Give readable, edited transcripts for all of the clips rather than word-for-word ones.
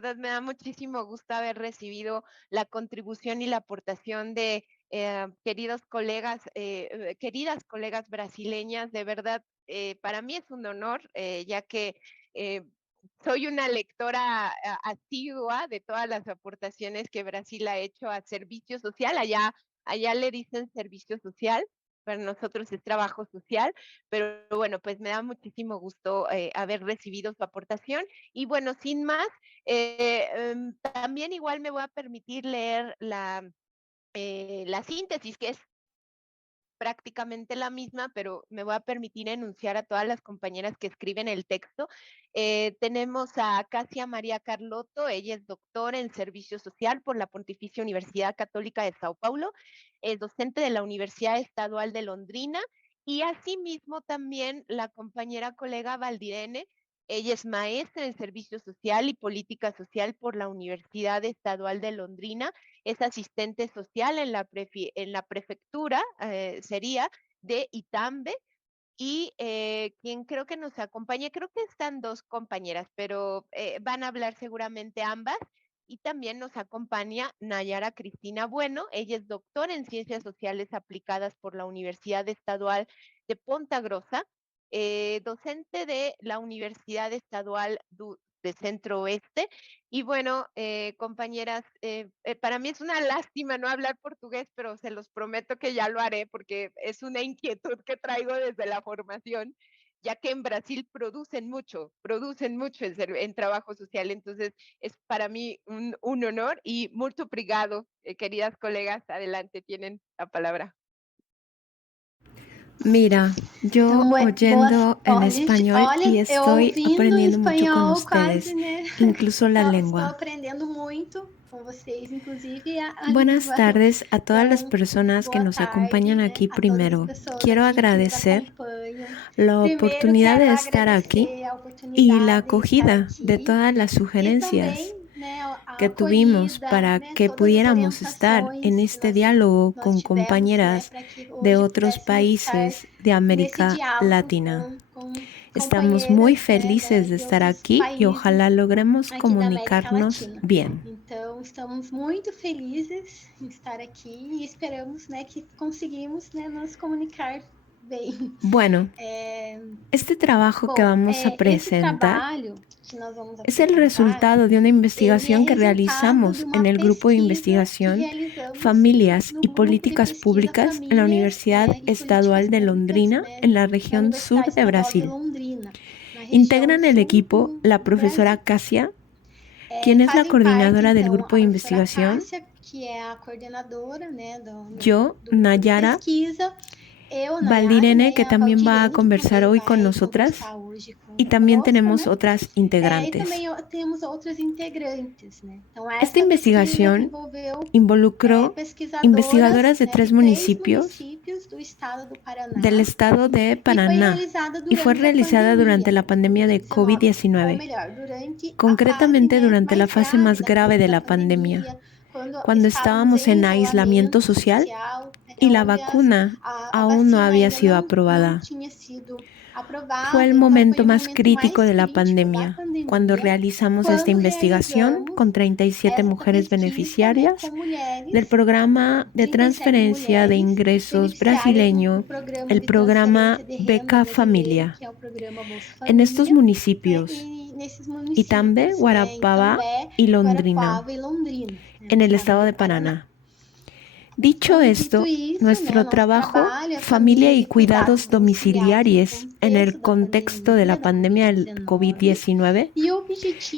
verdad me da muchísimo gusto haber recibido la contribución y la aportación de queridas colegas brasileñas. De verdad, para mí es un honor, ya que eh, soy una lectora asidua de todas las aportaciones que Brasil ha hecho a servicio social. Allá le dicen servicio social, para nosotros es trabajo social, pero bueno, pues me da muchísimo gusto haber recibido su aportación. Y bueno, sin más, también igual me voy a permitir leer la síntesis, que es prácticamente la misma, pero me voy a permitir enunciar a todas las compañeras que escriben el texto. Tenemos a Casia María Carlotto, ella es doctora en Servicio Social por la Pontificia Universidad Católica de Sao Paulo, es docente de la Universidad Estadual de Londrina, y asimismo también la compañera colega Valdirene, ella es maestra en Servicio Social y Política Social por la Universidad Estadual de Londrina, es asistente social en la prefectura, sería de Itambe, y quien creo que nos acompaña, creo que están dos compañeras, pero van a hablar seguramente ambas. Y también nos acompaña Nayara Cristina Bueno, ella es doctora en Ciencias Sociales Aplicadas por la Universidad Estadual de Ponta Grossa, docente de la Universidad Estadual de Centro Oeste. Y bueno, compañeras, para mí es una lástima no hablar portugués, pero se los prometo que ya lo haré porque es una inquietud que traigo desde la formación, ya que en Brasil producen mucho en trabajo social. Entonces, es para mí un honor y muito obrigado, queridas colegas. Adelante, tienen la palabra. Mira, yo Boas oyendo en tardes. español y Olha, eu estoy ouvindo aprendiendo mucho con espanhol quase, ustedes, né? incluso la Estou lengua. aprendendo muito com vocês, inclusive a Buenas língua. tardes a todas las Então, personas que boa nos tarde, acompañan né, aquí a todas as primero. pessoas Quiero aqui que nos agradecer acompanham. la Primeiro, oportunidad quero de estar aquí agradecer a y la oportunidade de estar acogida de aqui todas las e sugerencias também, né, a que tuvimos acolhida, para né, que todas as pudiéramos estar en orientações que este diálogo nós con tivemos, né, compañeras para que de hoje otros pudéssemos estar países de nesse América diálogo Latina. com Estamos muy companheiras, né, felices de de estar outros aquí y ojalá países logremos aqui da América comunicarnos Latina. bien. Então, estamos muito felizes em estar aqui e esperamos, né, que conseguimos, né, nos comunicar bem. Bueno, este trabajo que Bom, vamos a esse presentar trabalho que nós vamos es el apresentar, resultado de una ele é investigación que resultado de realizamos uma en el grupo de pesquisa que investigación realizamos Familias no y grupo de Políticas pesquisa Públicas en la Famílias, Universidad e Políticas Estadual de Públicas, Londrina, né, en la na región sur Universidade de Estadual de Brasil. Londrina, na região Integran el sul equipo la do profesora Brasil. Casia, quien es la Fazem parte, coordinadora del então, grupo a de professora investigación, Cássia, que é a coordenadora, né, yo, do grupo de Nayara, pesquisa, eu, Nayara, Valdirene, né, e que a también va a Valdirene, que conversar também hoy con vai nosotras, conversar hoje y también conosco, tenemos né? otras E integrantes. também temos outras integrantes, né? Então, Esta essa pesquisa investigación envolveu involucró pesquisadoras, investigadoras de né, de 3 três municipios municípios do estado do del Paraná estado de e foi Paraná realizada y fue durante a realizada durante pandemia la do pandemia de Covid-19, ou COVID-19, melhor, durante a fase, concretamente né, durante la mais fase grave más grave de da la pandemia, pandemia, quando cuando estávamos estábamos em en aislamiento isolamento social social, y la onde vacuna a aún no vacina había ainda sido não aprobada. tinha sido Fue el aprovada, então foi momento o más momento crítico mais de la crítico da pandemia, cuando pandemia, realizamos esta quando investigación realizamos con 37 esta mujeres pesquisa, né, com beneficiarias del mulheres, programa de 37 transferencia de mulheres ingresos beneficiárias do brasileño, programa el de transferência programa de renda Beca brasileiro, Familia. que é o programa Bolsa En estos Família, né, municipios, e nesses Itambe, municípios, né, em Guarapava També, y Londrina, Guarapuava e Londrina, né, en no el estado estado do de Paraná. Paraná. Dicho Então, dito esto, isso, né, nuestro nosso trabajo, trabalho é familia y família e cuidados cuidados domiciliares no domiciliares en contexto el da contexto de la pandemia da pandemia del Covid-19. COVID-19, E o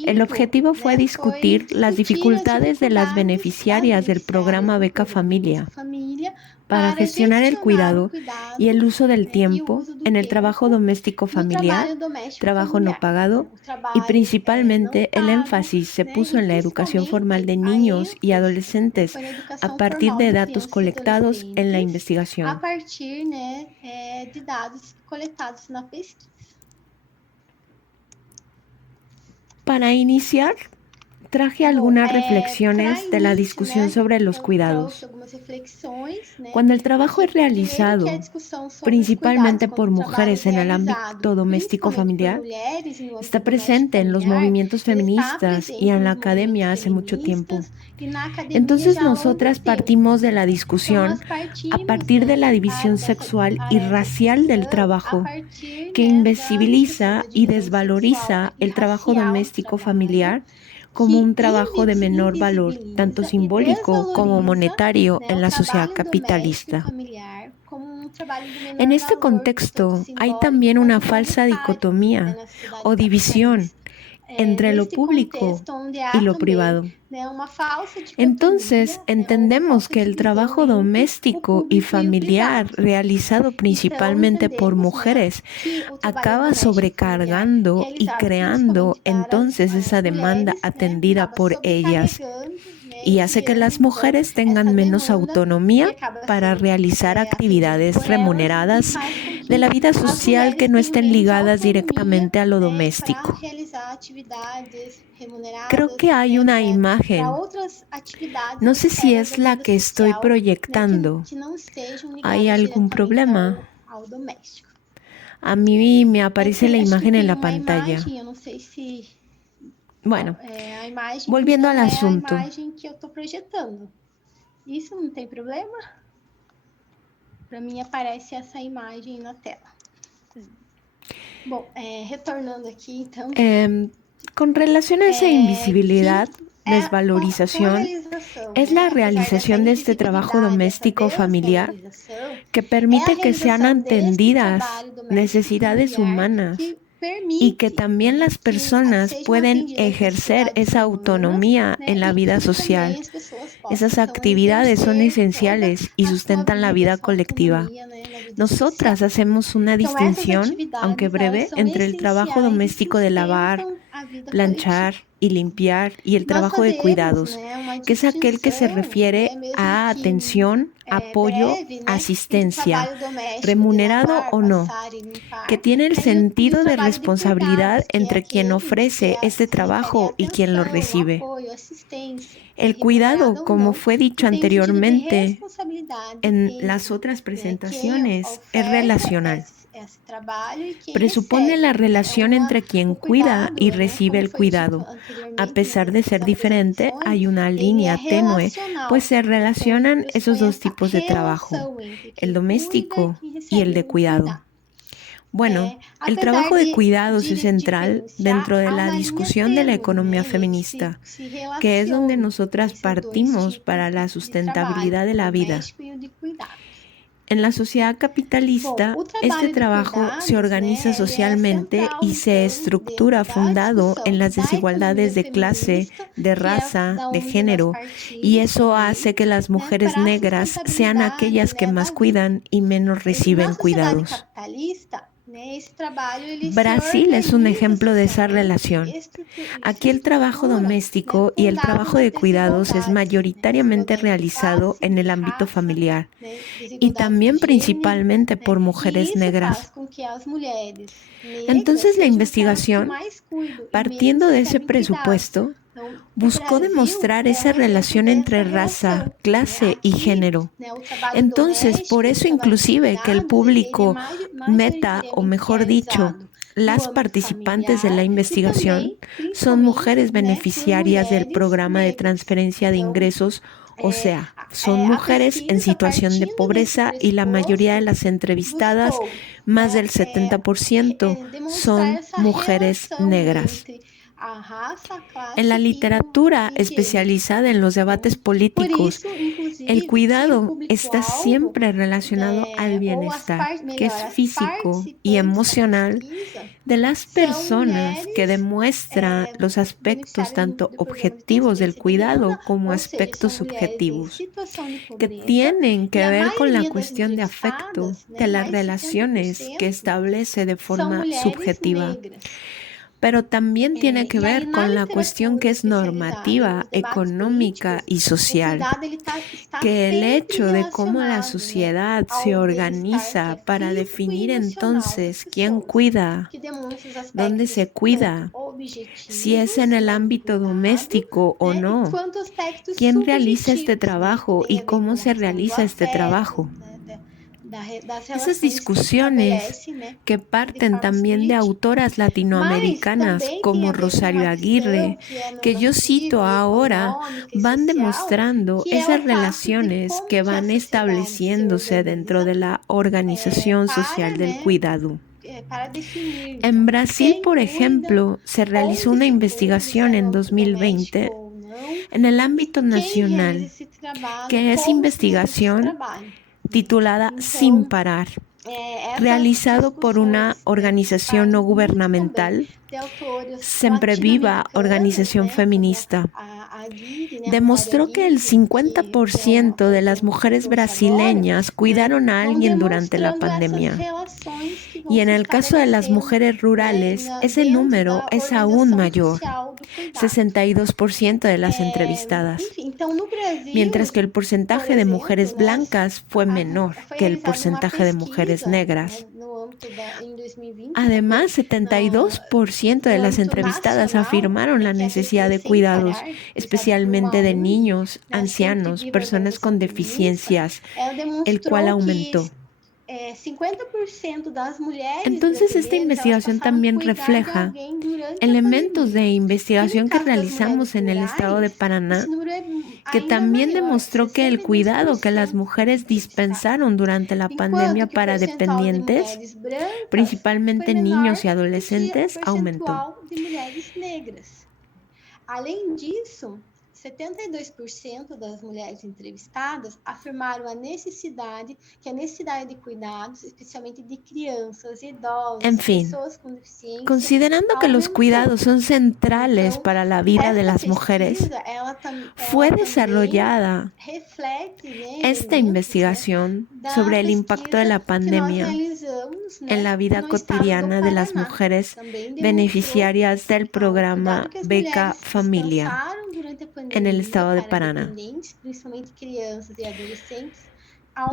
el objetivo, objetivo fue né, foi discutir las discutir as dificultades de las dificuldades das beneficiarias del beneficiárias programa do Beca programa Bolsa Familia Família para para gestionar el gestionar o cuidado y cuidado, el uso del né, e o tiempo uso do en el trabajo tempo doméstico no familiar, trabalho doméstico trabajo no familiar, né, pagado, o y trabalho não principalmente el pago, énfasis se né, puso e en la educación formal principalmente de a niños y ênfase, né, adolescentes foi na a educação partir formal de de datos crianças e colectados en la adolescentes a investigación. partir, né, de dados coletados na pesquisa. Para iniciar, traje Bom, algunas para reflexiones de la início, discusión né, sobre los eu cuidados. trouxe algumas reflexões, né, Cuando el trabajo que es primeiro que a realizado discussão sobre os cuidados, principalmente quando por o trabalho mujeres en el ámbito realizado doméstico principalmente por familiar, mulheres no está âmbito doméstico presente en los familiar, movimientos ele está feministas y presente en la nos movimentos academia hace mucho tiempo. feministas e na academia Entonces já há longo nosotras tempo. partimos de la Então, discusión nós a partimos, partir de né, la división sexual y para essa racial del discussão a trabajo, partir, que né, da discussão invisibiliza da y divisão sexual desvaloriza e el trabajo racial do doméstico trabalho, familiar como que un trabajo de menor valor, tanto invisibiliza e simbólico como desvaloriza, monetario né, en o la sociedad trabalho doméstico e capitalista. familiar como um trabalho de En menor este valor, tanto contexto hay simbólico también una quanto falsa monetário, né, dicotomía na sociedade o división capitalista. entre lo Nesse público contexto onde y há lo também, privado. né, uma falsa Entonces, dicotomia, né, ou uma entendemos falsa que el divisão trabajo entre o doméstico y público e o familiar privado. realizado Então, principalmente por entendemos, né, mujeres que o trabalho acaba doméstico familiar sobrecargando y realizado creando principalmente para entonces as esa demanda mulheres, né, atendida acaba por ellas sobrecarregando, né, y e hace que criando las então mujeres essa tengan menos demanda que autonomía acaba para sendo realizar atendida por actividades elas e remuneradas faz com de la que vida as social que mulheres no tenham estén menos ligadas autonomia, directamente a lo né, para doméstico. realizar atividades Creo que remuneradas, hay né, una para imagen, outras atividades no na sé si esfera da es la vida que estoy social, né, proyectando. que não estejam ¿Hay ligadas algún diretamente problema? ao doméstico. A mí me aparece la Acho que imagen en tem la uma pantalla. imagem, eu não sei se Bueno, a imagem volviendo al não é a asunto. imagem que eu estou projetando. Isso não tem problema? Para mim aparece essa imagem na tela. Bom, retornando aqui, então. Con relación a esa invisibilidad, desvalorización, es la realización de este trabajo doméstico familiar que permite que sean atendidas necesidades humanas y que también las personas pueden ejercer esa autonomía en la vida social. Esas actividades son esenciales y sustentan la vida colectiva. Nosotras hacemos una distinción, aunque breve, entre el trabajo doméstico de lavar, planchar y limpiar y el trabajo de cuidados, que es aquel que se refiere a atención, apoyo, asistencia, remunerado o no, que tiene el sentido de responsabilidad entre quien ofrece este trabajo y quien lo recibe. El cuidado, como fue dicho anteriormente en las otras presentaciones, es relacional. Presupone la relación entre quien cuida y recibe el cuidado. A pesar de ser diferente, hay una línea tenue, pues se relacionan esos dos tipos de trabajo, el doméstico y el de cuidado. Bueno, el trabajo de cuidados es central dentro de la discusión de la economía feminista, que es donde nosotras partimos para la sustentabilidad de la vida. En la sociedad capitalista, este trabajo se organiza socialmente y se estructura fundado en las desigualdades de clase, de raza, de género, y eso hace que las mujeres negras sean aquellas que más cuidan y menos reciben cuidados. Brasil es un ejemplo de esa relación. Aquí el trabajo doméstico y el trabajo de cuidados es mayoritariamente realizado en el ámbito familiar y también principalmente por mujeres negras. Entonces la investigación, partiendo de ese presupuesto, buscó demostrar esa relación entre raza, clase y género. Entonces, por eso inclusive que el público meta, o mejor dicho, las participantes de la investigación son mujeres beneficiarias del programa de transferencia de ingresos, o sea, son mujeres en situación de pobreza y la mayoría de las entrevistadas, más del 70%, son mujeres negras. En la literatura especializada en los debates políticos, el cuidado está siempre relacionado al bienestar, que es físico y emocional de las personas, que demuestra los aspectos tanto objetivos del cuidado como aspectos subjetivos, que tienen que ver con la cuestión de afecto, de las relaciones que establece de forma subjetiva. Pero también tiene que ver con la cuestión que es normativa, económica y social, que el hecho de cómo la sociedad se organiza para definir entonces quién cuida, dónde se cuida si es en el ámbito doméstico o no, quién realiza este trabajo y cómo se realiza este trabajo. Esas discusiones que parten también de autoras latinoamericanas como Rosario Aguirre, que yo cito ahora, van demostrando esas relaciones que van estableciéndose dentro de la organización social del cuidado. En Brasil, por ejemplo, se realizó una investigación en 2020 en el ámbito nacional, que es investigación titulada Sin Parar, realizado por una organización no gubernamental, Sempre Viva, organización feminista. Demostró que el 50% de las mujeres brasileñas cuidaron a alguien durante la pandemia. Y en el caso de las mujeres rurales, ese número es aún mayor, 62% de las entrevistadas, mientras que el porcentaje de mujeres blancas fue menor que el porcentaje de mujeres negras. Además, 72% de las entrevistadas afirmaron la necesidad de cuidados, especialmente de niños, ancianos, personas con deficiencias, el cual aumentó. Entonces, esta investigación también refleja elementos de investigación que realizamos en el estado de Paraná, que también demostró que el cuidado que las mujeres dispensaron durante la pandemia para dependientes, principalmente niños y adolescentes, aumentó. Além disso, 72% das mulheres entrevistadas afirmaram a necessidade de cuidados, especialmente de crianças, idosos, en fin, pessoas com deficiência. Considerando que los cuidados son centrales para la vida de las mujeres, fue desarrollada esta investigación sobre el impacto de la pandemia en la vida cotidiana de las mujeres beneficiarias del programa Beca Familia en el estado de Paraná.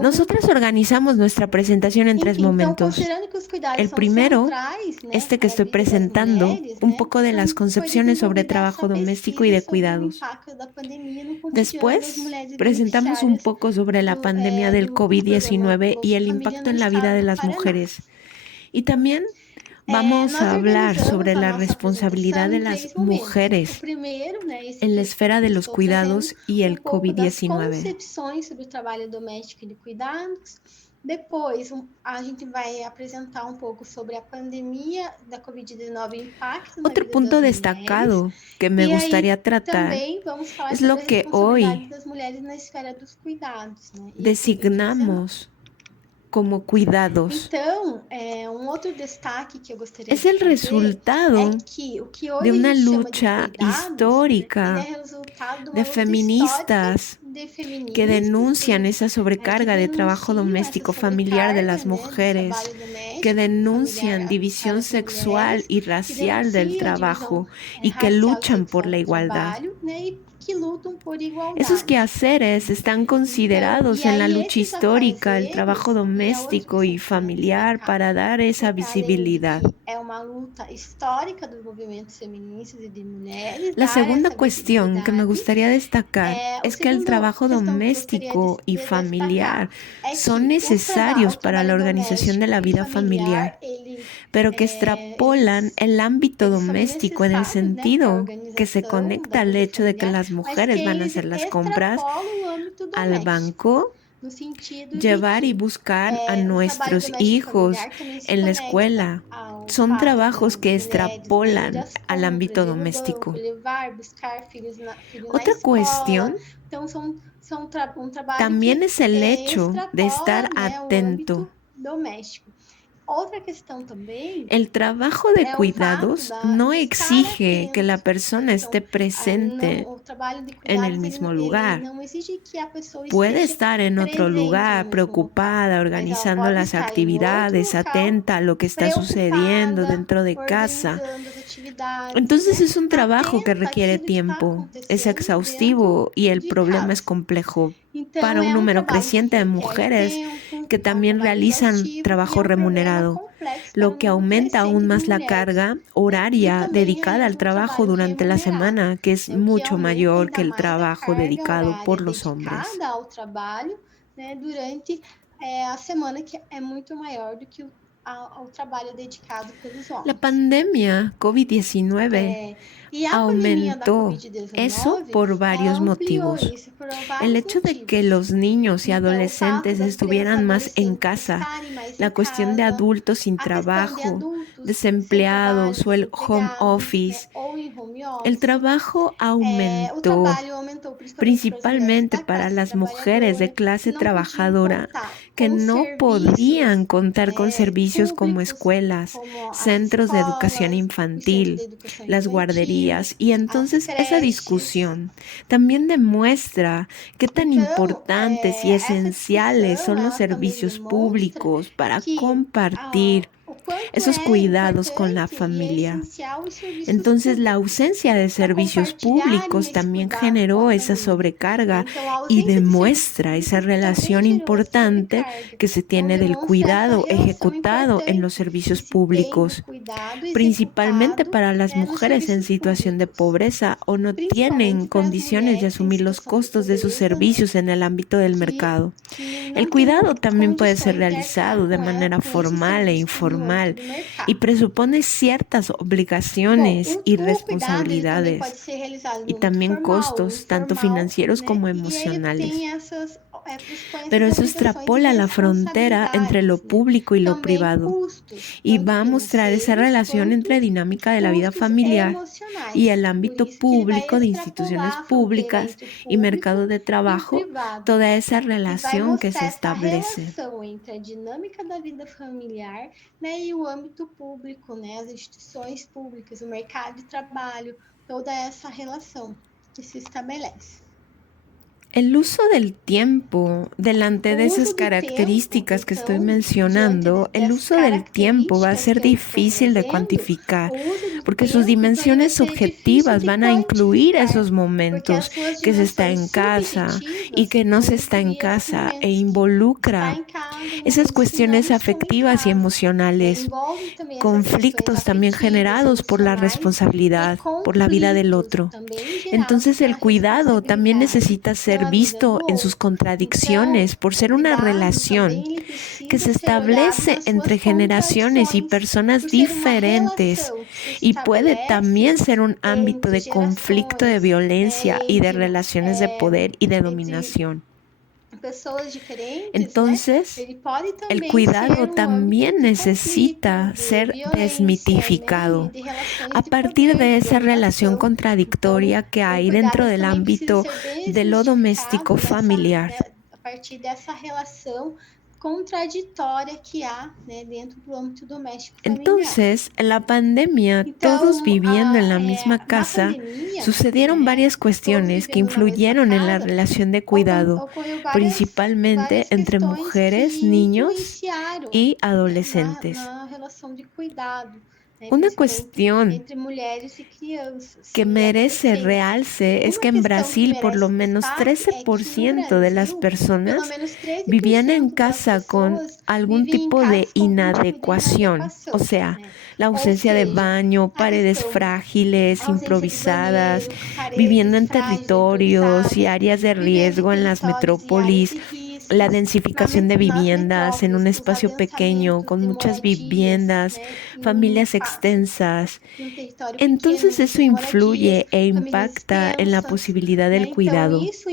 Nosotras organizamos nuestra presentación en 3 momentos. El primero, este que estoy presentando, un poco de las concepciones sobre trabajo doméstico y de cuidados. Después, presentamos un poco sobre la pandemia del COVID-19 y el impacto en la vida de las mujeres. Y también vamos a hablar sobre la responsabilidad de las mujeres en la esfera de los cuidados y el COVID-19. Depois, a gente vai apresentar pouco sobre a pandemia da COVID-19 e o impacto na Otro vida punto das destacado mulheres. que me E gustaría aí, tratar também vamos falar es sobre lo a que hoy responsabilidade das mulheres na esfera dos cuidados, né? E designamos como cuidados. Então, outro destaque que eu gostaria Es de el fazer resultado é que o que hoje de una a gente chama de lucha cuidados, histórica ele é resultado de uma de luta feministas histórica de feministas que denuncian esa que sobrecarga de trabajo denunciam doméstico essa familiar de sobrecarga, las né, do mujeres, trabalho doméstico, que denuncian familiar, división das sexual mulheres, y que racial del denunciam trabajo divisão y que racial e luchan por sexual la do igualdad. trabalho, né, e que lutam por igualdade. Esos quehaceres están considerados en la lucha histórica, el trabajo doméstico y familiar para dar esa visibilidad. La segunda cuestión que me gustaría destacar es que el trabajo doméstico y familiar son necesarios para la organización de la vida familiar, pero que extrapolan el ámbito doméstico en el sentido que se conecta al hecho de que las mujeres van a hacer las compras al banco, llevar y buscar a nuestros hijos en la escuela. Son trabajos que extrapolan al ámbito doméstico. Otra cuestión también es el hecho de estar atento. El trabajo de cuidados no exige que la persona esté presente en el mismo lugar. Puede estar en otro lugar, preocupada, organizando las actividades, atenta a lo que está sucediendo dentro de casa. Entonces es un trabajo que requiere tiempo, es exhaustivo y el problema es complejo para un número creciente de mujeres que también realizan trabajo remunerado, lo que aumenta aún más la carga horaria dedicada al trabajo durante la semana, que es mucho mayor que el trabajo dedicado por los hombres. Ao trabalho, né, durante a semana, que é muito maior do que ao trabalho dedicado pelos homens. La pandemia COVID-19 E a pandemia da aumentó eso COVID-19, por varios ela ampliou motivos. isso por El vários hecho de que motivos. los niños y Então, o fato adolescentes das estuvieran crianças más en adolescentes casa, estarem mais la em cuestión de casa, adultos sin a questão de trabajo, adultos sem desempleados trabalho, o el home desempregados, office, né, ou em home el office. trabajo O aumentó, trabalho aumentou principalmente para as mulheres principalmente da para classe las mujeres de trabalhadora, que clase não podiam trabajadora, contar que com no serviços, podían contar con servicios como públicos, escuelas, como as centros de educación escolas, os centros de infantil, educação las infantil, guarderías. Y as entonces esa creches. discusión también demuestra qué tan Então, importantes y essa esenciales son discussão, los ela também servicios demonstra públicos para que compartir o quanto esos é cuidados con la importante e é familia. essencial os serviços Entonces, la públicos ausencia de para servicios compartilharem públicos esse también cuidado com a generó esa família. sobrecarga Então, a y ausência de serviços demuestra esa públicos também relación gerou essa importante sobrecarga. que se Então, tiene del demonstra essa cuidado relação ejecutado en los importante que servicios se tem do públicos, cuidado principalmente executado, para las né, nos mujeres en serviços situación de públicos, pobreza o no tienen principalmente para as condiciones de mulheres em asumir los situação de costos de sus pobreza, né, servicios en el ámbito del mercado. que El não têm cuidado también puede ser condições de arcar realizado de com manera com esse formal e serviço no informal âmbito do mercado. y presupone ciertas Bom, obligaciones y o cuidado ele também pode responsabilidades ser realizado y no âmbito también formal ou costos, tanto informal, financieros né? como E ele emocionales. tem essas, pressupõe Pero essas eso obrigações e extrapola la frontera entre lo responsabilidades, né? público y lo Também privado custos, y tanto va a mostrar esa financeiros relación entre quanto dinámica de la vida custos familiar y emocionais. el Por ámbito isso que ele vai público de instituciones extrapolar a fronteira públicas entre o y público mercado de e o trabajo, privado. toda esa E vai relación que se mostrar essa establece. relação entre a dinâmica da vida familiar, né, e o âmbito público, né, as instituições públicas, o mercado de trabalho, toda essa relação que se estabelece. El uso del tiempo delante de O uso esas do tempo, características que estoy então, mencionando, diante el das uso del tiempo va a características ser que eu estou difícil de trazendo, cuantificar, o uso do porque sus tempo, então, ele vai dimensiones ser difícil subjetivas de van a incluir quantificar, esos porque as momentos suas que se está en dimensões casa y subjetivas que no vão se está en incluir esses casa e momentos que está involucra em casa, esas momentos que não cuestiones estão em afectivas y casa, né? emocionales, Envolve também essas questões conflictos también afetivas, generados por la emocionais e responsabilidad, por la vida del conflitos otro. também gerados Entonces el pela cuidado también responsabilidade necesita ser pela vida visto do en sus outro. contradicciones por Então, ser o una cuidado relación também ele que se precisa ser olhado establece nas entre suas generaciones y contradições, personas por ser uma diferentes relação que se y puede también estabelece ser un ámbito entre de conflicto, de gerações, violencia y de entre relaciones de poder y de dominación. pessoas diferentes, né? Entonces, Ele pode el também cuidado ser um también âmbito de necesita conflito, de ser violência, né? desmitificado. De relações A de partir poder, de de esa relación dominação. Então, contradictoria que o hay dentro cuidado del também precisa ámbito ser de lo doméstico desmistificado familiar. a partir dessa relação contraditória que há, né, dentro do âmbito doméstico familiar. Entonces, en la pandemia, todos viviendo en la misma na casa, pandemia, sucedieron né, varias todos cuestiones que vivendo na mesma influyeron en la casa, relación de cuidado, ocorreu principalmente várias entre questões mujeres, que niños influenciaram, y né, adolescentes. na relação de cuidado, né, Una principalmente cuestión entre mulheres e crianças que e merece adolescentes. realce es Uma que en questão que Brasil por lo merece menos destaque é que no 13% de las Brasil, pelo personas menos 13% vivían en das casa con pessoas algún vivem em tipo de casas com algum tipo de inadecuación, inadequação, o sea, né? la Ou ausencia de seja, baño, a paredes questão frágiles, ausência de improvisadas, banheiro, viviendo paredes en frágeis, territorios y improvisadas, áreas de vivendo em riesgo en las territórios e áreas metrópolis, de la riscos, densificación de nas viviendas en un metrópoles, os espacio pequeño, adensamentos con de muchas moradias, viviendas, né, em um familias espaço, extensas. num território pequeno, Entonces eso muitas moradias, influye e famílias impacta en la extensas, posibilidad né? del Então cuidado, isso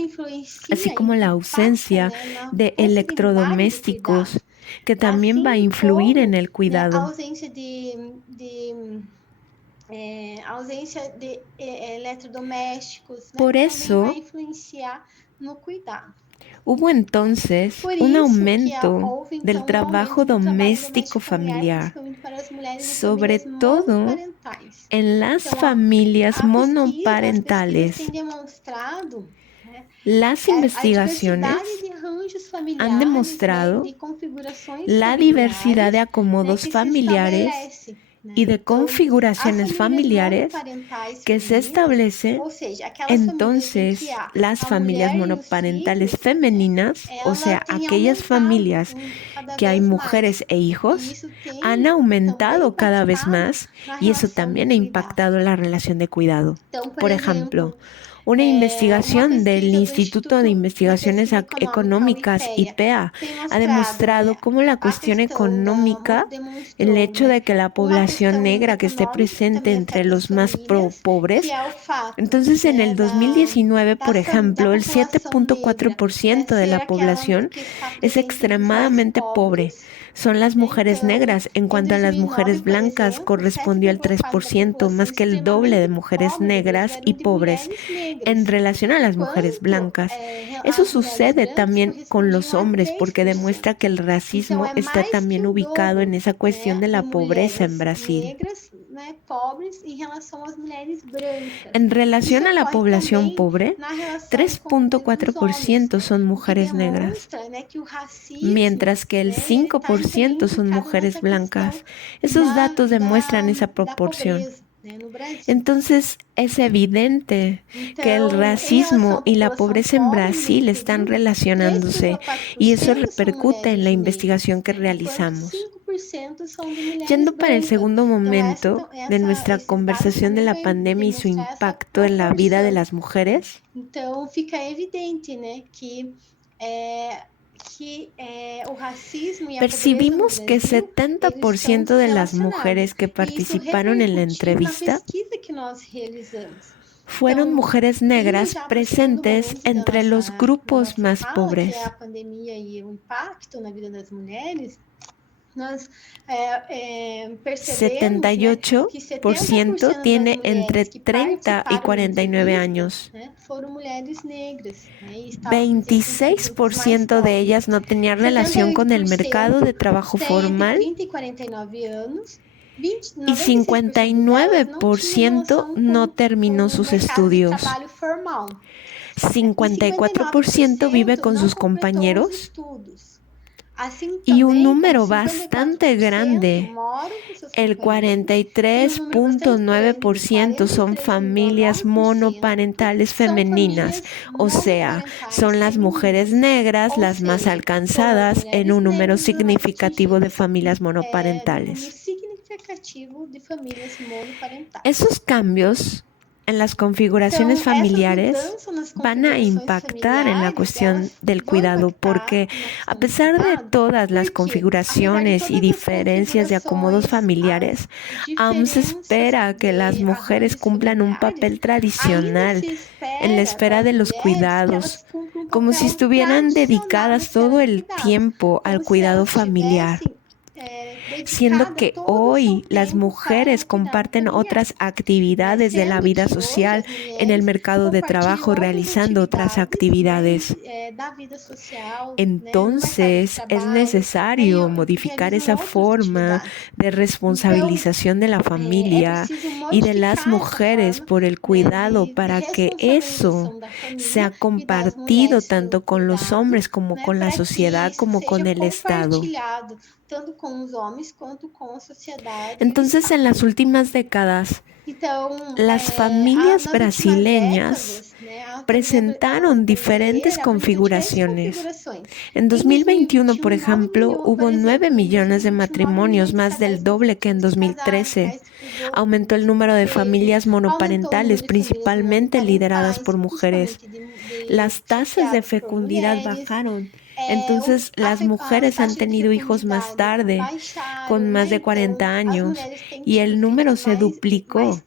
así influencia, como la impacta, ausencia né, na de possibilidade do cuidado. electrodomésticos, que también va a Assim influir en como, el né, a cuidado. ausência a ausência de eletrodomésticos, né, Por também eso, vai influenciar no cuidado. hubo entonces Por un isso que aumento houve del então trabajo aumento do trabalho doméstico doméstico familiar, familiar, principalmente para as mulheres em sobre famílias todo monoparentais. en las Então, familias as pesquisas monoparentales. têm demonstrado, né, Las a investigaciones diversidade de arranjos han familiares, demostrado né, de configurações la diversidad de familiares, né, acomodos que se familiares estabelece y de configuraciones familiares que se establece, entonces las familias monoparentales femeninas, o sea, aquellas familias que hay mujeres e hijos, han aumentado cada vez más y eso también ha impactado la relación de cuidado. Por ejemplo, una investigación del Instituto de Investigaciones Económicas, IPEA, ha demostrado cómo la cuestión económica, el hecho de que la población negra que esté presente entre los más pobres, entonces en el 2019, por ejemplo, el 7.4% de la población es extremadamente pobre. Son las mujeres negras. En cuanto a las mujeres blancas, correspondió al 3%, más que el doble de mujeres negras y pobres en relación a las mujeres blancas. Eso sucede también con los hombres porque demuestra que el racismo está también ubicado en esa cuestión de la pobreza en Brasil. En relación a la población pobre, 3.4% son mujeres negras, mientras que el 5% son mujeres blancas. Esos datos demuestran esa proporción. Entonces es evidente que el racismo y la pobreza en Brasil están relacionándose y eso repercute en la investigación que realizamos. Yendo para el segundo momento de nuestra conversación de la pandemia y su impacto en la vida de las mujeres, percibimos que 70% de las mujeres que participaron en la entrevista fueron mujeres negras presentes entre los grupos más pobres. 78% tiene entre 30 y 49 años. 26% de ellas no tenían relación con el mercado de trabajo formal y 59% no terminó sus estudios. 54% vive con sus compañeros. Y un número bastante grande, el 43.9% son familias monoparentales femeninas, o sea, son las mujeres negras las más alcanzadas en un número significativo de familias monoparentales. Esos cambios en las configuraciones familiares van a impactar en la cuestión del cuidado, porque a pesar de todas las configuraciones y diferencias de acomodos familiares, aún se espera que las mujeres cumplan un papel tradicional en la esfera de los cuidados, como si estuvieran dedicadas todo el tiempo al cuidado familiar. Siendo que hoy las mujeres comparten otras actividades de la vida social en el mercado de trabajo, realizando otras actividades. Entonces es necesario modificar esa forma de responsabilización de la familia y de las mujeres por el cuidado para que eso sea compartido tanto con los hombres como con la sociedad como con el Estado. Entonces, en las últimas décadas, las familias brasileñas presentaron diferentes configuraciones. En 2021, por ejemplo, hubo 9 millones de matrimonios, más del doble que en 2013. Aumentó el número de familias monoparentales, principalmente lideradas por mujeres. Las tasas de fecundidad bajaron. Entonces, las mujeres han tenido hijos más tarde, con más de 40 años, y el número se duplicó.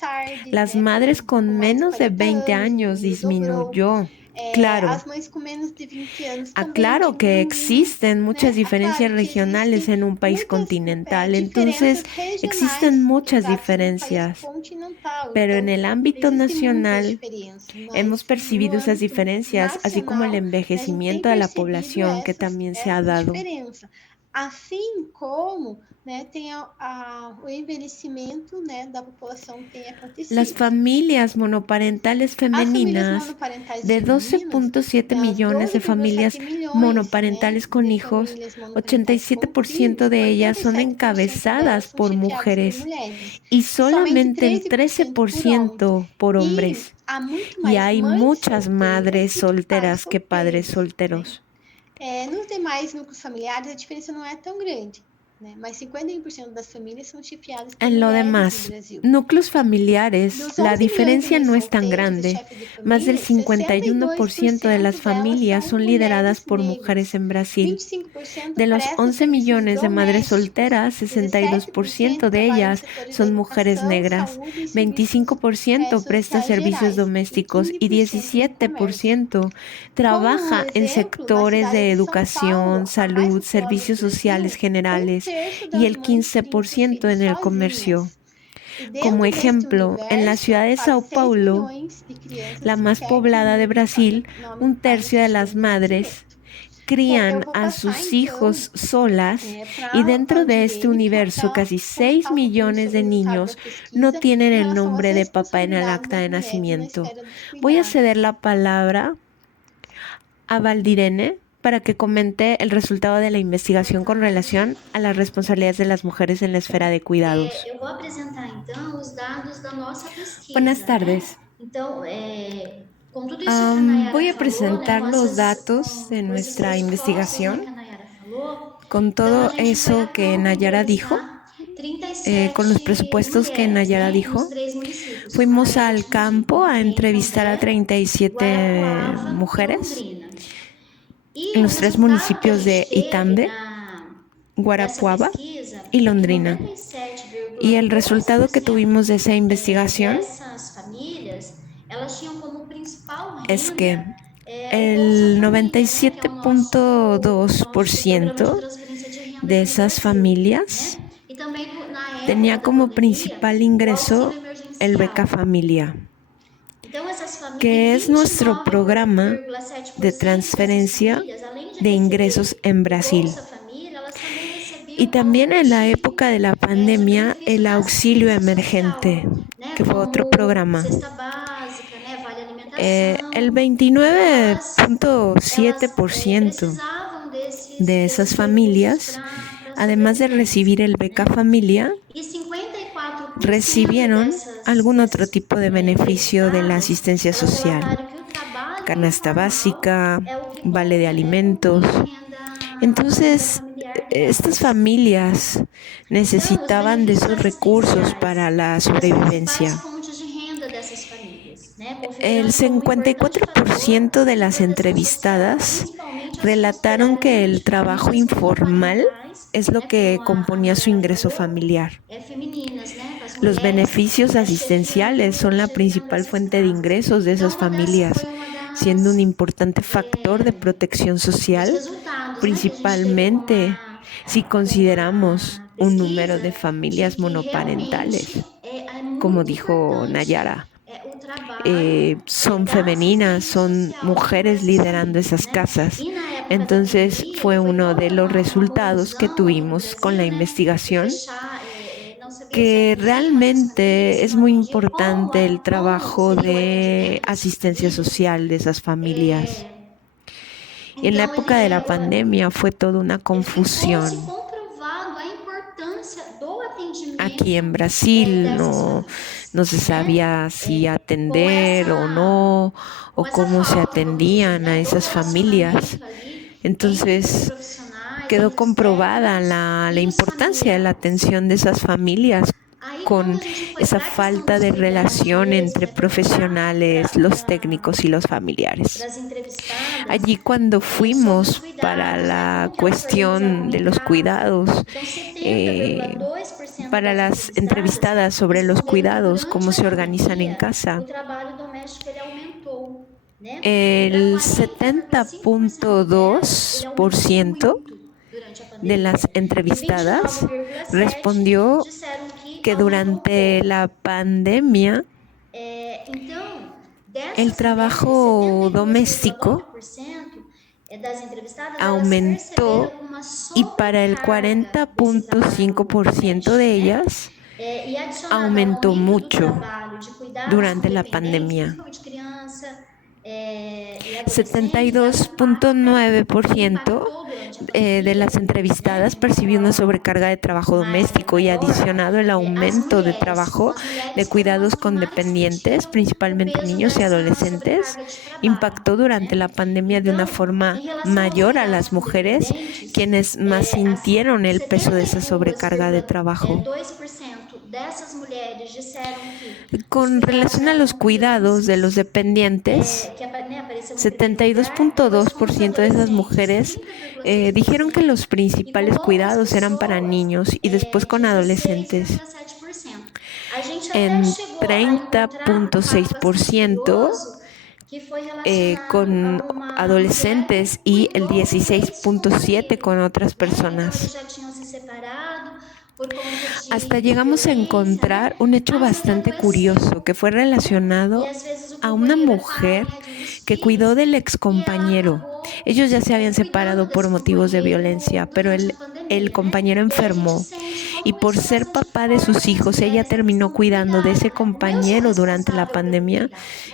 Las madres con menos de 20 años disminuyó. Claro, aclaro que existen muchas diferencias regionales en un país continental, entonces existen muchas diferencias, pero en el ámbito nacional hemos percibido esas diferencias, así como el envejecimiento de la población que también se ha dado. Assim como, né, tem o envelhecimento, né, da população tem Las acontecido. familias monoparentales As famílias femeninas, monoparentais de femininas, 12.7 das millones de familias 12,7 milhões, né, monoparentales con de hijos, famílias monoparentais com 87% filhos, de ellas son 87% delas encabezadas são por chefiadas por mujeres mulheres y e somente solamente el 13% por homens. 13% por E hombres. há muito Y mais hay mães muchas solteiras madres do que pais solteras que padres solteiros, né? solteros. Nos demais núcleos familiares, a diferença não é tão grande, né? Mas 51% das famílias são chefiadas por En lo mulheres no demás, Brasil. núcleos familiares, Dos la 11 milhões de diferencia mães no es tan solteiras e grande. chefes de Más del família, 51% de 62% las delas familias são son lideradas mulheres por mujeres negras. en Brasil. 25% De los prestam 11 serviços millones de madres domésticos. solteras, 62% 17% de trabalham nos ellas setores da son mujeres educação, negras, saúde e serviços 25% presta sociais servicios gerais e domésticos y 15% no comércio. 17% Como trabaja en exemplo, na sectores cidade de de São educación, Paulo, a mais salud, populosa do servicios sociales Brasil, um generales terço y das el mães criam seus 15% filhos en el comercio. sozinhas. E Como dentro deste ejemplo, en la universo, ciudad de quase Sao 6 Paulo, milhões de crianças la más sequer poblada de tinham Brasil, nome do un pai na tercio de certidão las de madres nascimento. Bom, eu crían vou a passar sus então hijos solas y para a dentro de este Andirene, para universo ela casi 6 contar um pouquinho millones sobre de o resultado da niños no pesquisa tienen em el relação às nombre de papá en el responsabilidades acta das de mulheres na nacimiento. esfera dos Voy a cuidados. ceder la palabra a Valdirene para que comente el resultado de la investigación con relación a las responsabilidades de las mujeres en la esfera de cuidados. Eu vou apresentar então os dados da nossa Buenas pesquisa, tardes. né? Então, com tudo isso que a Nayara Voy a falou, presentar né, los datos de com esses nuestra pressupostos, né, investigación, que a Nayara falou, con então a todo gente foi a eso que campo Nayara dijo, entrevistar con los 37 presupuestos que mulheres, Nayara né, nos dijo. 3 municípios. Fuimos A Nayara al tinha dito, campo né, a que é em entrevistar a Cambé, 37 Guarapuava e mujeres Londrina. en E o los 3 resultado que a municipios gente de teve Itambe, dessa Guarapuava pesquisa y é que Londrina. 97,2% Y el resultado que tuvimos de esa investigación dessas famílias, elas tinham como principal es que renda o Bolsa el Família, né, que é o nosso programa de 97.2% transferência de renda de aqui no esas Brasil, familias né? E também na época tenía da como pandemia, principal o ingreso auxílio el Beca emergencial. Familia, Então essas famílias, que es nuestro programa de 29,7% dessas transferencia famílias, além de de ingresos receber en o Brasil. Bolsa Família, elas também Y recebiam también en algum la tipo época de la de pandemia, benefício el da auxilio assistência emergente, social, né? que fue otro Como programa. cesta básica, né? Vale El alimentação. Então elas 29.7% precisavam de desses esas recursos familias, para además de sobrevivência, recibir el Beca né? Familia, E 54% recibieron algún otro dessas tipo de beneficio de la entrevistadas, asistencia elas social, relataram que o trabalho canasta informal básica, é o que vale de alimentos. compõe a renda Entonces, familiar estas delas. familias Então, os necesitaban de benefícios esos recursos assistenciais para la e as principais sobrevivencia. fontes de renda dessas famílias, né? El Configurando como um importante fator 54% de de las proteção social, entrevistadas principalmente as relataron que consideradas el trabajo famílias informal monoparentais, es lo né? que Como a componía su Nayara ingreso falou, familiar. femininas, né? Com as Los mulheres beneficios asistenciales son la chefiando principal essas fuente de casas. ingresos de esas Então, essa familias, foi uma siendo un das importante factor de protección dos social, resultados, né, que a gente teve principalmente si com consideramos a un número pesquisa, de de familias que realmente monoparentales. é Como muito dijo importante Nayara, o trabalho son da femeninas, assistência son social junto a mujeres essas liderando famílias, esas né? casas. E na época da Entonces pandemia fue foi uno toda de los uma resultados que confusão aqui no tuvimos con la Brasil, né? De investigación, fechar, não sabia se que atendia mais as famílias, realmente se es não muy atendia, importante el como trabajo seria o de atendimento dessas asistencia famílias. social de esas familias. Y en la Então, época de la pandemia fue toda una ficou-se confusión. comprovado a importância do Aquí atendimento en Brasil dessas no famílias, se né? sabía si Com atender o no, com o essa cómo se falta, vamos dizer, atendían a né, do esas familias. relacionamento ali entre os Entonces profissionais, quedó entre os comprobada técnicos la e os importancia de la familiares. atención de esas familias Aí, quando con a gente foi esa para a questão falta dos de cuidados relación mesmo, entre né, perguntar profesionales, los técnicos y los para familiares. as entrevistadas Allí cuando sobre os fuimos para cuidados, né, la como que elas se cuestión organizavam de em los casa. cuidados, Então, eh, 70,2% para das las entrevistadas entrevistadas sobre los responderam que cuidados, durante cómo a se organizan en pandemia o casa, trabalho doméstico ele aumentou, né? E para el 40,5% delas, ele aumentou 70.2% muito durante a de pandemia. las E entrevistadas 29,7% respondió disseram que que aumentou durante pouco. la pandemia Então, el dessas mulheres, trabajo doméstico 72,9% elas perceberam aumentó uma y para el sobrecarga desse trabalho 40.5% doméstico, de né? ellas E adicionado ao aumentó aumento do mucho trabalho de cuidados com durante la dependentes, pandemia. principalmente criança e adolescentes, o 72.9% impactou durante a de pandemia, las entrevistadas né? Vamos percibió una falar sobrecarga de trabajo mais doméstico y maior, adicionado el as aumento de mulheres, com trabajo as de mulheres foram cuidados as que con mais dependientes, sentiram o principalmente peso niños y dessa adolescentes, sobrecarga de trabalho, impactó durante né? la pandemia de una Então, forma em relação aos mayor a cuidados las com mujeres, dependentes, quienes más sintieron el peso de esa sobrecarga de trabajo. 72,2% dessas mulheres disseram que os Con cuidados relación a eram los com cuidados de los crianças, dependientes, que apareceu em primeiro lugar, depois com os 72.2% de esas adolescentes, mujeres dijeron que 30,6%, los e principales com outras cuidados eran para pessoas, niños y después con adolescentes. 16,7%. A gente até En chegou a encontrar um fato bastante 30.6% curioso, que foi relacionado a con uma mulher que adolescentes y el cuidou de 16.7% ex-companheiro, con otras né? Então eles personas. já tinham se separado por conta Hasta de llegamos a violência, encontrar né? un hecho Mas ele bastante curioso adoeceu, que fue né? E relacionado às vezes o a una companheiro é pai, mujer é de um dos que cuidó filhos, del e ela excompañero. acabou Ellos ya se habían cuidando separado por desse motivos de companheiro violencia, pero durante a el pandemia, né? compañero E aí a gente enfermó sente y como por isso é ser bastante papá de sus forte nas hijos, ella mulheres, a terminó questão do cuidando de cuidado. ese O eu sou compañero durante la responsável por pandemia cuidar,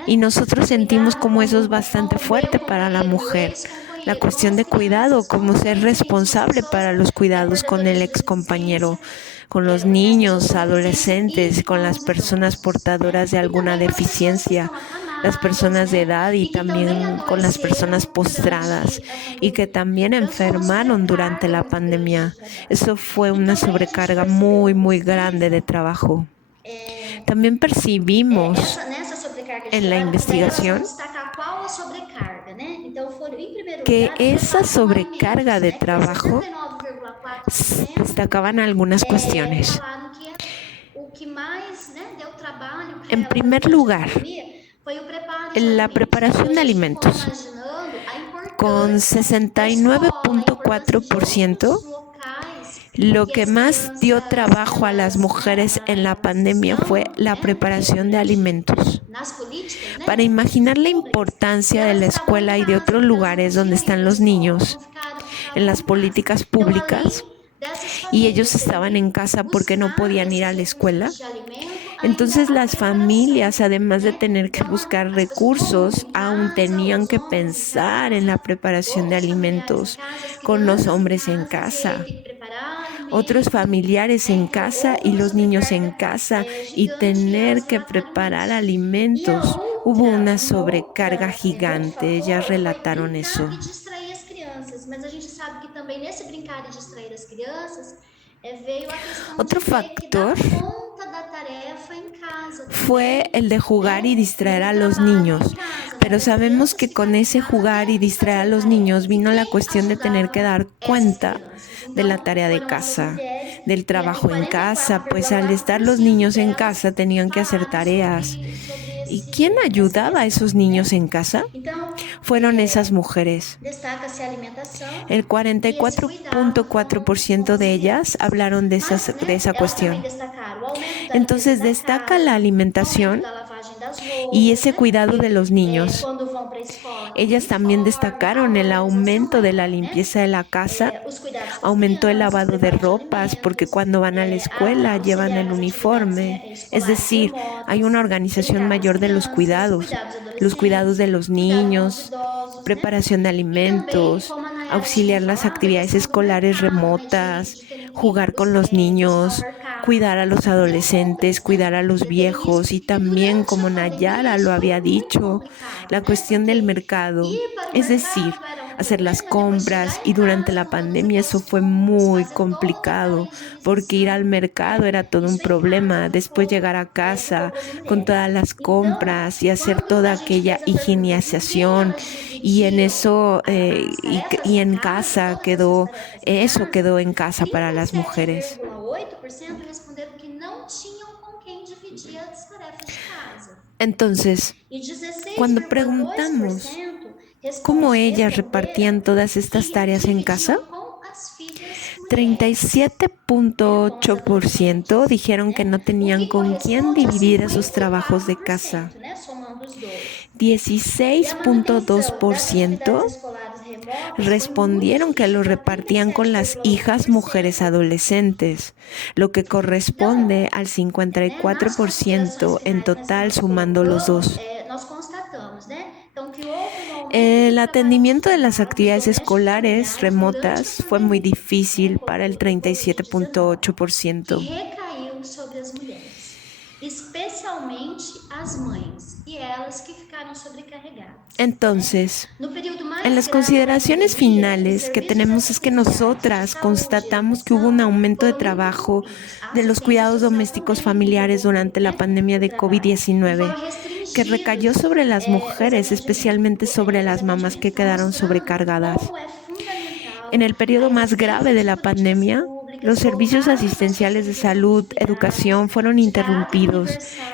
y né? nosotros O sentimos cuidado como eso es como bastante o meu fuerte para la companheiro, meu mujer. La ex-companheiro, como cuestión as de crianças, cuidado, como como os ser adolescentes, as responsable pessoas para los cuidados con el portadoras de excompañero, deficiência, con los as pessoas niños, com deficiência adolescentes, e con com las os personas idosos, né? portadoras de E alguna também com as pessoas que deficiencia, estão las acamadas, personas de né? edad y E que também también con las personas adoeceram postradas durante a y que pandemia. también Então, isso foi uma enfermaron durante sobrecarga la muito grande de pandemia. trabalho. Eso fue E una também a gente sobrecarga percebeu muy, na muy grande de pesquisa trabajo. También percibimos nessa sobrecarga de en la trabalho, porque daí elas vão investigación destacar qual a sobrecarga, né? Então, foram, em primeiro que lugar, o esa preparo com sobrecarga alimentos, de né? Que foi trabajo 69,4%. destacaban algunas cuestiones. Falaram que o que mais, né, deu trabalho para En elas primer durante a lugar, pandemia foi o preparo de la alimentos, né? Então, a preparación de gente ficou alimentos, imaginando a con importância da escola, a importância de outros 69.4%. locais Lo que que as más dio crianças, trabajo a las elas, né, mujeres en la pandemia fue estão, la né, preparación de alimentos. nas políticas, Para né, imaginar la públicas, e importancia de elas la estavam em escuela y de casa, otros porque elas não lugares donde podiam ir están para a los escola, niños, então en ficavam las em casa. políticas Então, públicas, além dessas y ellos famílias estaban terem en que casa porque no buscar podían ir a esses la escuela. recursos de alimento, ainda Entonces a las preparação, familias, además de né? tener que Então, buscar as pessoas, o adulto recursos, em aún casa, tenían os que homens em pensar en la casa, preparación de outros familiares em alimentos casa, as con los crianças em hombres en casa, terem casa, que preparar otros alimento, familiares né? en Então, casa houve y uma los niños en sobrecarga casa y gigante em tener elas que relataram preparar isso. E a alimentos. Hubo outra, una sobrecarga outro gigante, ellas fator foi relataron brincar eso. e distrair as crianças. Mas a gente sabe que também nesse brincar e distrair as crianças veio a questão de Otro ter que dar factor conta da tarefa em casa fue também, el de jugar y né? distraer Do a los trabalho em niños, casa, né? pero Das sabemos crianças que con ficarem em ese casa, jugar y ter que distraer a fazer los niños tarefas. E vino la quem cuestión de tener que ajudava dar essas cuenta crianças? de la Então, tarea de foram essas casa, mulheres, del e aí trabajo en casa, pues al estar los 44,4% niños en delas casa tenían que hacer falaram tareas. sobre ¿Y quién essa ayudaba a questão, esos né? niños en casa? Então, Fueron esas mujeres. destaca-se a alimentação El e esse cuidado com 44.4% as de ellas crianças. hablaron Mas, de né, esa elas também cuestión. destacaram o aumento da limpeza Entonces da destaca la casa, o aumento alimentación da lavagem das y roupas, ese né? cuidado de Porque los niños. quando vão para a escola tem Ellas también uniforme, a destacaron el organização aumento de la maior, né? limpieza de la casa, Os cuidados com as aumentó el crianças, lavado de preparo de ropas, porque alimentos, cuando van a la escuela llevan auxiliar el nas atividades uniforme. Es escolares decir, hay remotas, una organización brincar com as mayor de crianças, los cuidados adolescentes, de los cuidado com os niños, idosos, né? preparación de E também, alimentos, como a Nayara tinha auxiliar las falado, a actividades questão do escolares mercado, né? remotas, De terem que jugar con los buscar o niños, mercado, cuidar a los fazer adolescentes, compras, né? cuidar a los De terem isso. viejos y E también, durante a como pandemia, Nayara lo isso foi había muito dicho, complicado, la né? cuestión del Porque mercado. ir para o Es decir, mercado era um hacer las problema, depois chegar compras y em durante casa, la como fazer pandemia eso aquelas fue compras, muy fazer toda aquela complicado porque ir al higienização, mercado né? era todo un Isso em casa, problema, después llegar a por casa poucas con mulheres. todas las Então, compras y hacer quando toda a gente aquella fez a pergunta com quem higienización elas y en dividiam eso as tarefas y em en casa, casa todas essas quedó, tarefas em eso casa, quedó en casa para las mujeres. 37,8% responderam que não tinham com quem dividir as tarefas de casa. Entonces, E cuando preguntamos 16,2% cómo ellas responderam repartían todas estas tareas en casa, dividiam com as filhas mulheres, 37.8% dijeron que no o tenían que con quién corresponde a dividir sus trabajos de casa. 54%, né, somando os dois. E a manutenção das atividades 16.2% escolares Respondieron que lo repartían con las hijas mujeres adolescentes, lo que corresponde al 54% en total sumando los dos. Nós constatamos, né? Então, que houve um aumento El do trabalho atendimiento de las escolar, actividades doméstico escolares familiar durante a remotas fue muy pandemia, difícil por para el conta do Covid-19, que 37.8%. recaiu sobre as mulheres, especialmente as mães, e elas que ficaram sobrecarregadas. Entonces, No período en mais las grave da consideraciones pandemia, os finales que serviços tenemos es que assistenciais de nosotras saúde e constatamos que hubo un educação aumento de foram trabajo interrompidos. A de los assistência cuidados social domésticos também familiares interrompeu, durante la pandemia o de trabalho. E foram COVID-19, que recayó restringidos sobre las os mujeres, atendimentos. especialmente sobre Esse las mamás atendimento que está quedaron mostrando sobrecargadas. como é fundamental En el a periodo más grave existência de de la políticas pandemia, los públicas servicios voltadas à asistenciales de socialização dos salud, educación cuidados, fueron de caráter interrumpidos.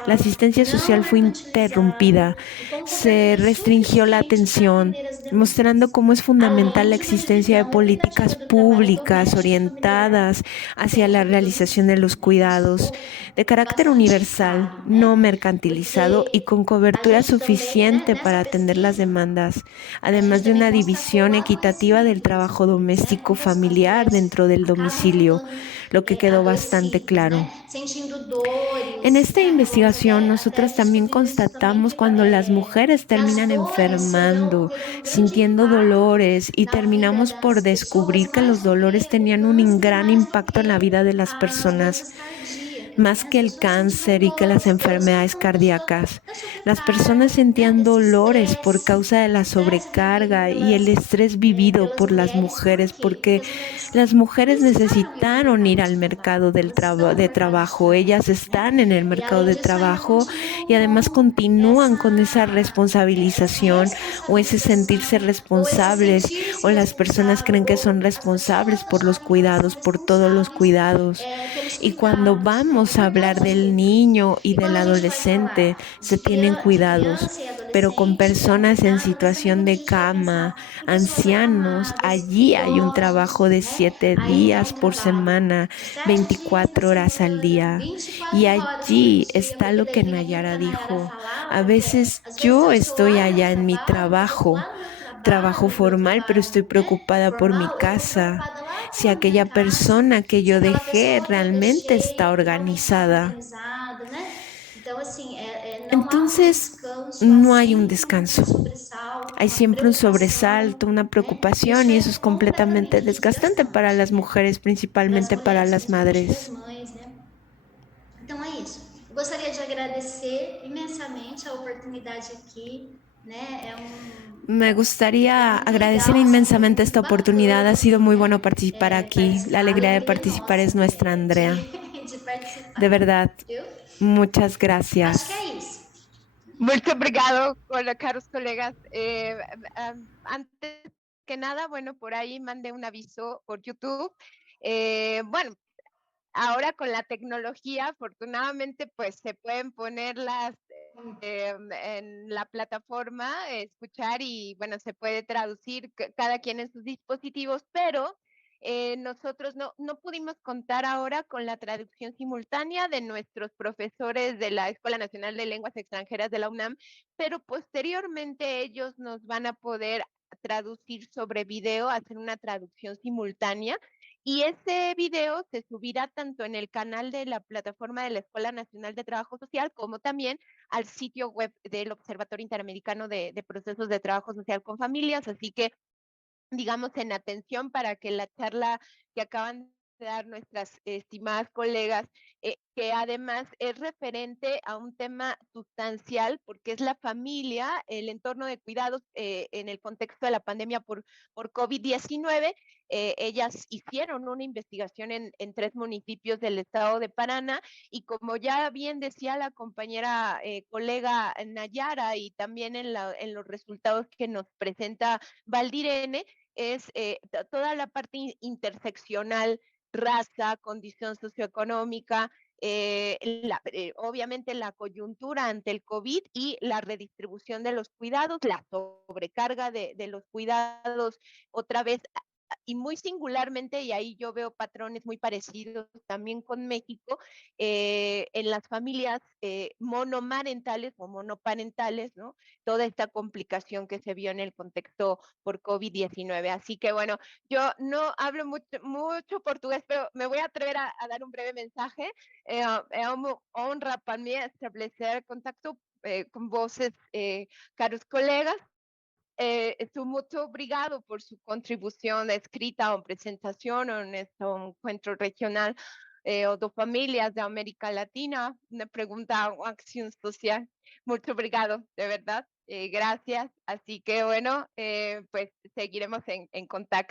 La universal, asistencia não social fue mercantilizado interrumpida. e com Se cobertura restringió la suficiente para atención, atender as mostrando demandas, cómo es fundamental além la de uma existencia de divisão políticas equitativa do trabalho públicas doméstico familiar orientadas hacia la dentro do realización de domicílio. los Né? Isso cuidados ficou de carácter bastante universal, claro, no né? mercantilizado y Porque con a cobertura gente também, né, suficiente nessa para atender las pesquisa, demandas, a gente además de também una constatou o división equitativa del adoecimento das trabajo mulheres, né? doméstico Como as familiar mulheres dentro del acabam domicilio, ficando lo que quedó bastante adoecidas, claro. né? Sentindo En dores, esta né? Acabamos investigación até nosotros también descobrindo isso também, constatamos que cuando las mujeres as terminan dores enfermando, terão um grande sintiendo impacto dolores y na vida terminamos por das pessoas, descubrir que mais los do dolores que o tenían un câncer, gran mais do impacto en la que vida de las as personas, doenças cardíacas, más né? As que el pessoas sentiam cáncer y que las dores enfermedades conta cardíacas. da Las personas sobrecarga, né? sentían Desse dolores por estresse, causa de la vivido sobrecarga y el estrés vivido pelas por las mulheres. Por mujeres, quê? Porque porque as mulheres las mujeres precisaram ir para o necesitaron mercado ir de al trabalho. mercado Elas estão no de mercado de trabajo. Ellas trabalho, están en el E mercado além de disso, ainda trabajo continuam y además com continúan con esa essa responsabilización o ese sentirse responsabilização ou esse responsables, sentir-se o las personas responsável creen que son ou as pessoas responsables não por los sabem que elas são cuidados, por todos los responsáveis cuidados. pelos Y cuando cuidados, né? vamos a Por hablar todos os del cuidados. niño y E del quando a gente vai adolescente, falar se tienen de cuidados, criança e pero con adolescente, o personas en cuidado do situación pensamento, a de gente vai cama, pensar em pessoas ancianos, acamadas, allí hay un trabajo idosos, de né? 7 Aí tá um días por trabalho semana, de 7 dias na 24 horas al semana, día. Y 24 horas por allí dia, está porque lo daí que vem aquilo que Nayara a Nayara dijo. A falava, que veces às vezes yo eu estou estoy lá no meu allá en mi trabalho, eu estou trabajo, lá no meu trabalho, trabajo no meu formal, pero estoy trabalho, né, preocupada por mi formal, eu estou casa. preocupada lá Si com a minha aquella casa, persona que se yo aquela dejé pessoa que eu realmente está deixei realmente está organizada. organizada, né? Então, assim, não há um Entonces, descanso, há no hay un sempre descanso. um sobressalto, Hay uma siempre un preocupação, sobresalto, una né? Isso preocupación y é eso es completamente completamente desgastante para desgastante las mujeres, para as principalmente para mulheres, las principalmente para as madres. mães, né? Então é isso. Eu gostaria de agradecer imensamente a oportunidade aqui, né? Me gustaría Muito agradecer legal, assim, foi inmensamente muito esta oportunidad. bacana, Ha sido assim, muy né? bueno participar aquí. La Participar, a alegría de alegria participar es nossa nuestra, Andrea. de participar, De verdad, viu? muchas Acho que gracias. é isso. Muito obrigado, caros colegas. Antes que nada, bueno, por ahí mandé un aviso por YouTube. Bueno, ahora con la tecnología, afortunadamente, pues se pueden poner en la plataforma, escuchar y, bueno, se puede traducir cada quien en sus dispositivos, pero nosotros no pudimos contar ahora con la traducción simultánea de nuestros profesores de la Escuela Nacional de Lenguas Extranjeras de la UNAM, pero posteriormente ellos nos van a poder traducir sobre video, hacer una traducción simultánea. Y ese video se subirá tanto en el canal de la plataforma de la Escuela Nacional de Trabajo Social como también al sitio web del Observatorio Interamericano de Procesos de Trabajo Social con Familias. Así que, digamos, en atención para que la charla que acaban de dar nuestras estimadas colegas, que además es referente a un tema sustancial, porque es la familia, el entorno de cuidados en el contexto de la pandemia por COVID-19. Ellas hicieron una investigación en 3 municipios del estado de Paraná y como ya bien decía la compañera colega Nayara y también en los resultados que nos presenta Valdirene, es toda la parte interseccional, raza, condición socioeconómica, obviamente la coyuntura ante el COVID y la redistribución de los cuidados, la sobrecarga de los cuidados, otra vez y muy singularmente, y ahí yo veo patrones muy parecidos también con México, en las familias monomarentales o monoparentales, ¿no? Toda esta complicación que se vio en el contexto por COVID-19. Así que bueno, yo no hablo mucho portugués, pero me voy a atrever a dar un breve mensaje. É uma honra para mim estabelecer contacto com vocês, caros colegas. Muito obrigado por su contribución escrita o presentación en este encuentro regional o de familias de América Latina, una pregunta o acción social. Mucho obrigado, de verdad. Gracias. Así que bueno, pues seguiremos en contacto.